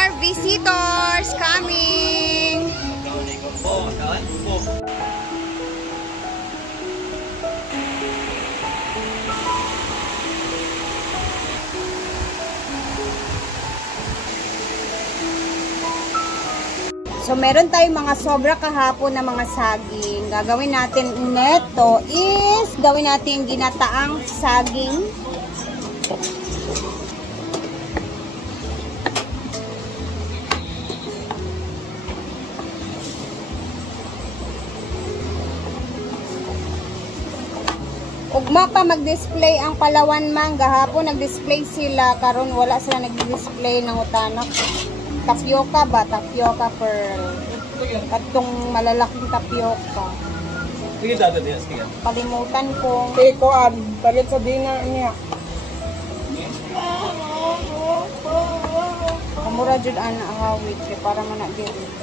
More visitors coming. So, meron tayong mga sobra kahapon na mga saging. Gagawin natin neto is gawin natin ginataang saging. Ugma pa mag-display ang Palawan man. Gahapon nag-display sila. Karon wala sila nag-display ng utanak. Tapioca ba? Tapioca pearl. At itong malalaking tapioca. Sige, dada din. Sige. Kalimutan ko. Tikoan, palit sa dinner niya. Kamura jud ana hawit para man na diri.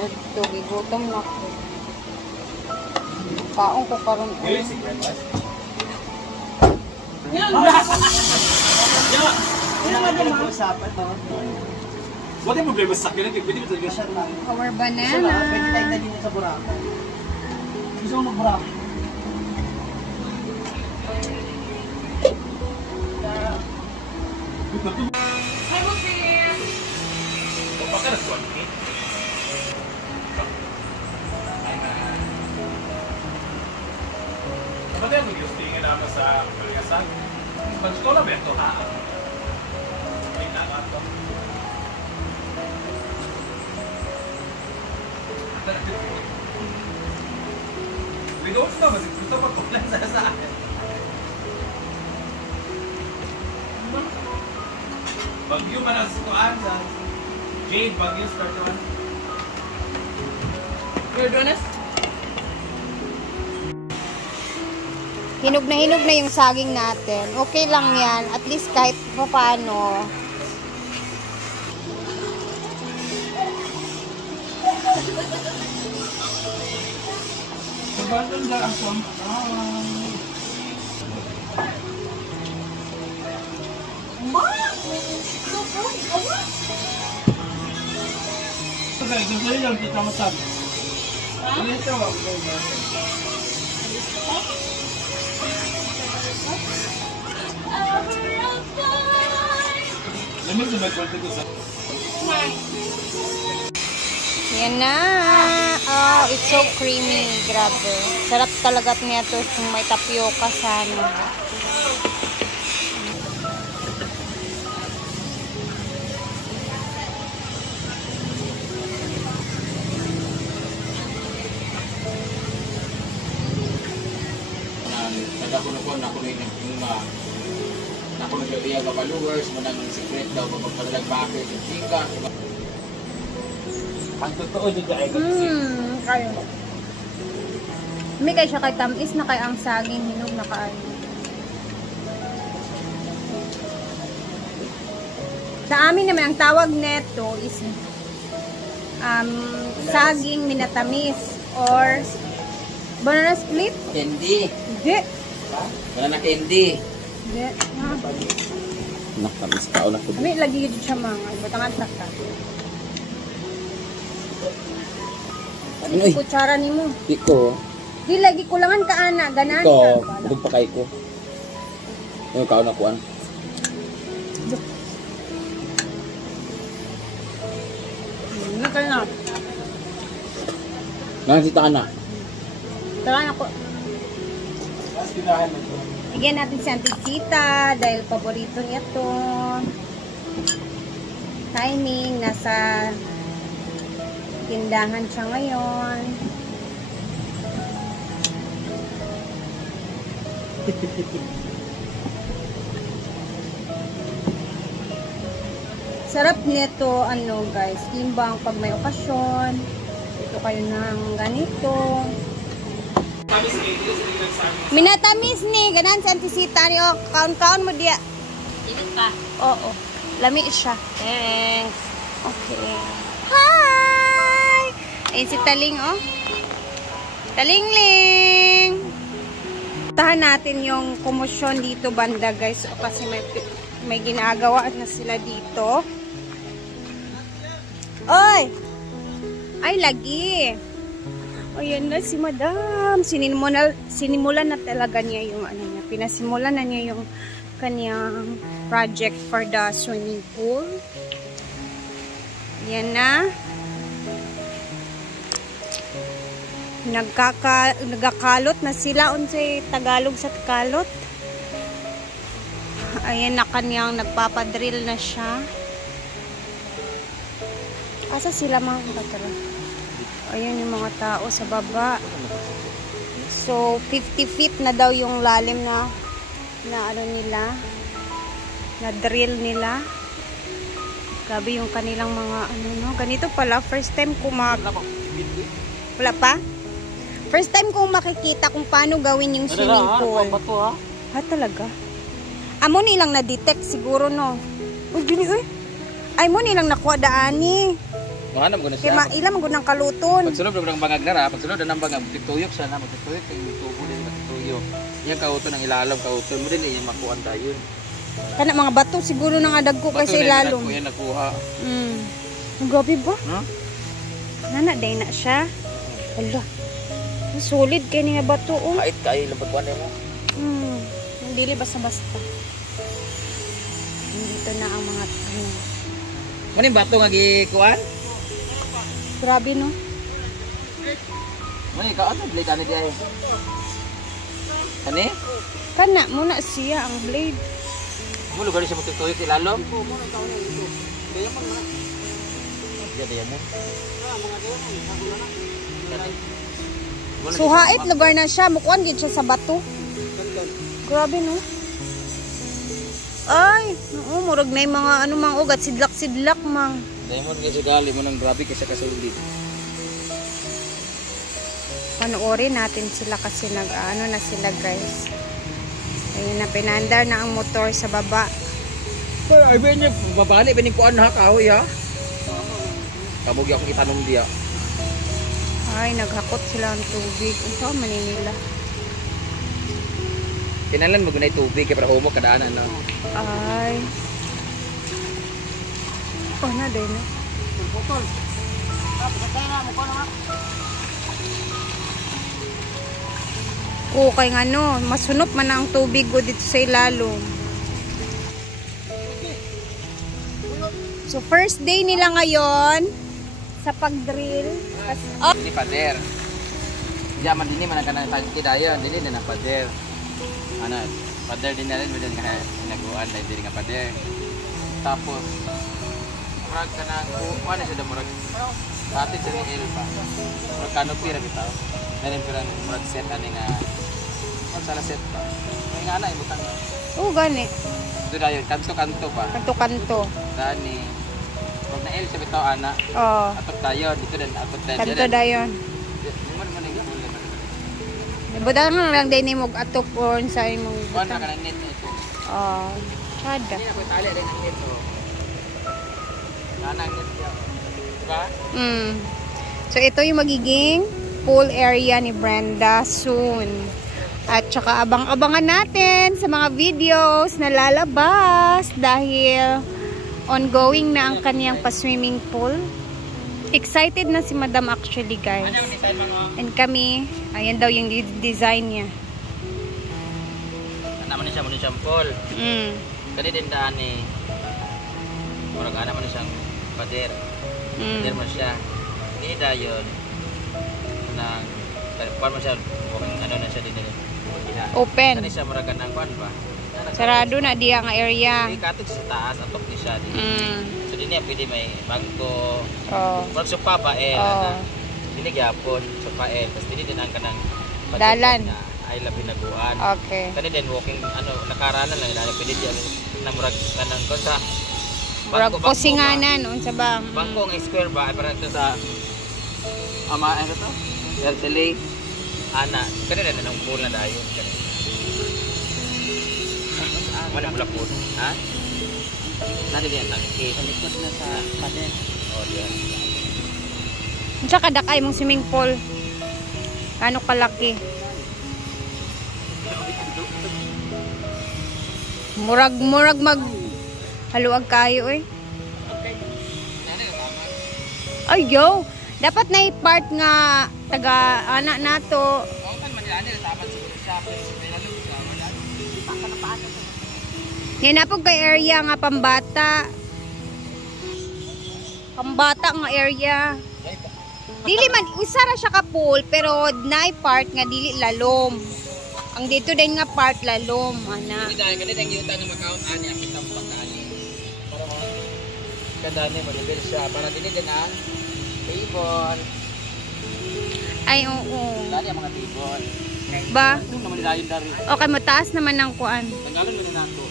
Ito, gigutom na ko. Kaong ko karon. What yung problema sa akin? Pwede mo talaga siya lang. Our banana. Pwede tayo na din sa Boracay. Gusto mo mag-Boracay? Hi, Mufin! Baka na suwan ni? Ba't yung mag-ustingin naman sa kaligasan? Ba't ito na ba ito ha? May nakat to. We don't know, mas ito magpunan sa akin. Bagyo man ang situaan sa Jade, bagyo start on. You're honest? Hinog na yung saging natin. Okay lang yan. At least kahit paano. Sabatan lang ang swamp. Okay, gusto nyo lang kita matag. Ano yung tawag? Lamig na may kwento ko sa... Yan na. Oh, it's so creamy. Grabe. Sarap talaga niya to kung may tapioca sana. Ako nag-iiya ka followers, manang secret daw, magpagpalag bakit, yung chika. Ang totoo dito ay Kayo. May kay siya kay tamis na kay ang saging hinog na kaano. Sa amin naman ang tawag neto is saging minatamis or banana split. candy. Hindi. Banana candy. Hindi. Nakamis ka o nakubi. Kami lagi dito siya mga batangan taka. Pwede kutsara ni mo. Di ko. Di lagi kulangan ka ana, ganan Ito, ka. bugog pa kay ko. Yung kao na kuan. Nakal na. Nangasita ka na. Tara na ko. Bigyan natin si Auntie Sita dahil paborito niya to. Timing, nasa tindahan siya ngayon. Sarap nito, ano guys, timbang pag may okasyon. Ito kayo ng ganito. Minatamis ni, ganan sa antisita niyo. Kaon-kaon mo diya. Init pa. Oo. Lami siya. Thanks. Okay. Hi! Ayun si Taling, oh. Talingling! Tahan natin yung komosyon dito banda guys. O, kasi may ginagawa na sila dito. Oy! Ay, lagi! O, yan na si Madam. Sinimulan na talaga niya yung ano niya. Pinasimulan na niya yung kanyang project for the swimming pool. Yan na. Nagkakalot na sila. Unsay Tagalog sa kalot. Ayan na kanyang nagpapadrill na siya. Asa sila mga katara? Ayan yung mga tao sa baba. So, 50 feet na daw yung lalim na ano nila. Na drill nila. Grabe yung kanilang mga ano no. Ganito pala. First time ko wala pa? First time kong makikita kung paano gawin yung swimming pool. Ha, talaga? Amo nilang na-detect siguro, no? Uy, gini, uy. Ay mo nilang nakuha daani. Ano mo na siya? Kaya ilang mo ng kaluton. Pagsulod ng bangag nara, pagsulod ng bangag, magtituyok siya na, magtituyok, yung tubo din, magtituyok. Yan kauton ng ilalam, kauton mo din, yung makuhaan tayo. Kana mga bato siguro nang adag ko kay sa ilalom. Bato na yan nakuha. Grabe ba? Huh? Nana, day na siya. Ala. Solid kay niya bato, oh. Kahit kayo, labatuan mo. Hindi basta-basta. Dito na ang mga ano. Ano yung bato nga gikuan? Grabe, no? Ano yung ano? Blade ano diya eh? Ano eh? Kana, muna siya ang blade. Mo lugar siya magtutuyok ilalom? Oo, muna ikaw na ito. Kaya man muna. Jadi yan eh. So, hait lugar na siya. Mukuan gid siya sa bato. Grabe, no? Ay, oo, murag na yung mga ano mang ugat. Sidlak-sidlak, mang. Dahil mo naging sigali mo ng grabe kaysa kasulid. Panoorin natin sila kasi nag-ano na sila, guys. Ayun na, pinandar na ang motor sa baba. Pero ay ba niya, babali ba ni kuan ha, kahoy ha? Kabugi akong itanong diya. Ay, naghakot sila ng tubig. Ito, Manila. Kinalan mo gunay tubig kaya para humok kadaanan no. Ay. Oh, na din. Putol. Patay na mo ko na. Okay nga no, masunop man ang tubig ko dito sa ilalom. So first day nila ngayon sa pag-drill. Oh. Ini pader. Jaman dini mana kana tangki dayon, dini na pader. Ana, pader din na rin medyo nga naguan dahil din nga pader. Tapos murag kana kuan siya da murag. Dati sa ni Elba. Murag canopy ra bitaw. Dahil pero murag set ani nga sala set pa. May nga na ibutang. Oh, gani. Dito dayon kanto-kanto pa. Kanto-kanto. Dani. Pag na El sa bitaw ana. Oh. Atot dayon dito din atot dayon. Kanto dayon. Budang lang din mo atop or sa imong kuan ra kana net ito. Oh. Kada. Ini ako tali rin ang net ko. Nanang net siya. Diba? So ito yung magiging pool area ni Brenda soon. At saka abang-abangan natin sa mga videos na lalabas dahil ongoing na ang kaniyang pa-swimming pool. Excited na si Madam actually, guys. And kami, ayan daw yung design niya. Naman niya mo siyang pool. Kani din daan ni murag ana man siyang pader. Pader man siya. Ini dayon nang kuan man siya ano na siya din. Open. Kani siya murag nang kuan ba? Sarado na diya nga area. Di katok sa taas atok ni siya din. So dinhi pwede may bangko. Oh. Murag sopa ba ana. Dili gyapon sopa tapos dili din ang kanang dalan. Ay labi naguan. Okay. Kani din walking ano nakaranan lang dali pwede diyan na murag kanang kon sa murag pusinganan unsa ba? Bangko nga square ba para ito sa ama ano to? Sili ana kani na nang pool na dayon kani. Wala pula po. Ha? Nadi diyan tangki. Sa likod na sa pader. Oh, diyan. Unsa ka dakay mong swimming pool? Ano kalaki? Murag mag haluag kayo eh. Ay yo, dapat na i-part nga taga anak nato. Oo man man nila dapat siguro siya pero may lalo siya wala. Yan na po kay area nga pambata. Pambata nga area. Dili man usa ra siya ka pool pero naay part nga dili lalom. Ang dito din nga part lalom ana. Hindi dahil ganito ang yuta ng account ani ang kitang pagkali. Para mo kada ni mo level siya para dili din ang table. Ay oo. Dali ang mga table. Ba? Ito naman nila yung dari. Okay, mataas naman ang kuan. Tanggalon mo na nato.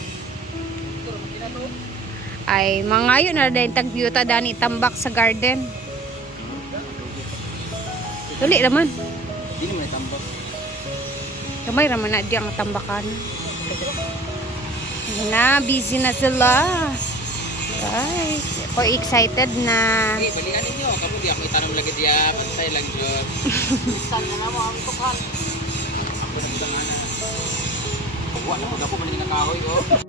Ay mangayo na din tagyuta dani tambak sa garden. Dali naman. Dili mo tambak. Kamay raman na di ang tambakan. Na, busy na sila. Guys, ako excited na. Okay, balikan ninyo. Kamu di ako itanong lagi dia, pansay lang jud. Isan na mo ang tukhan. Ako na bilang ana. Pagwa na mo gapo man nga kahoy oh.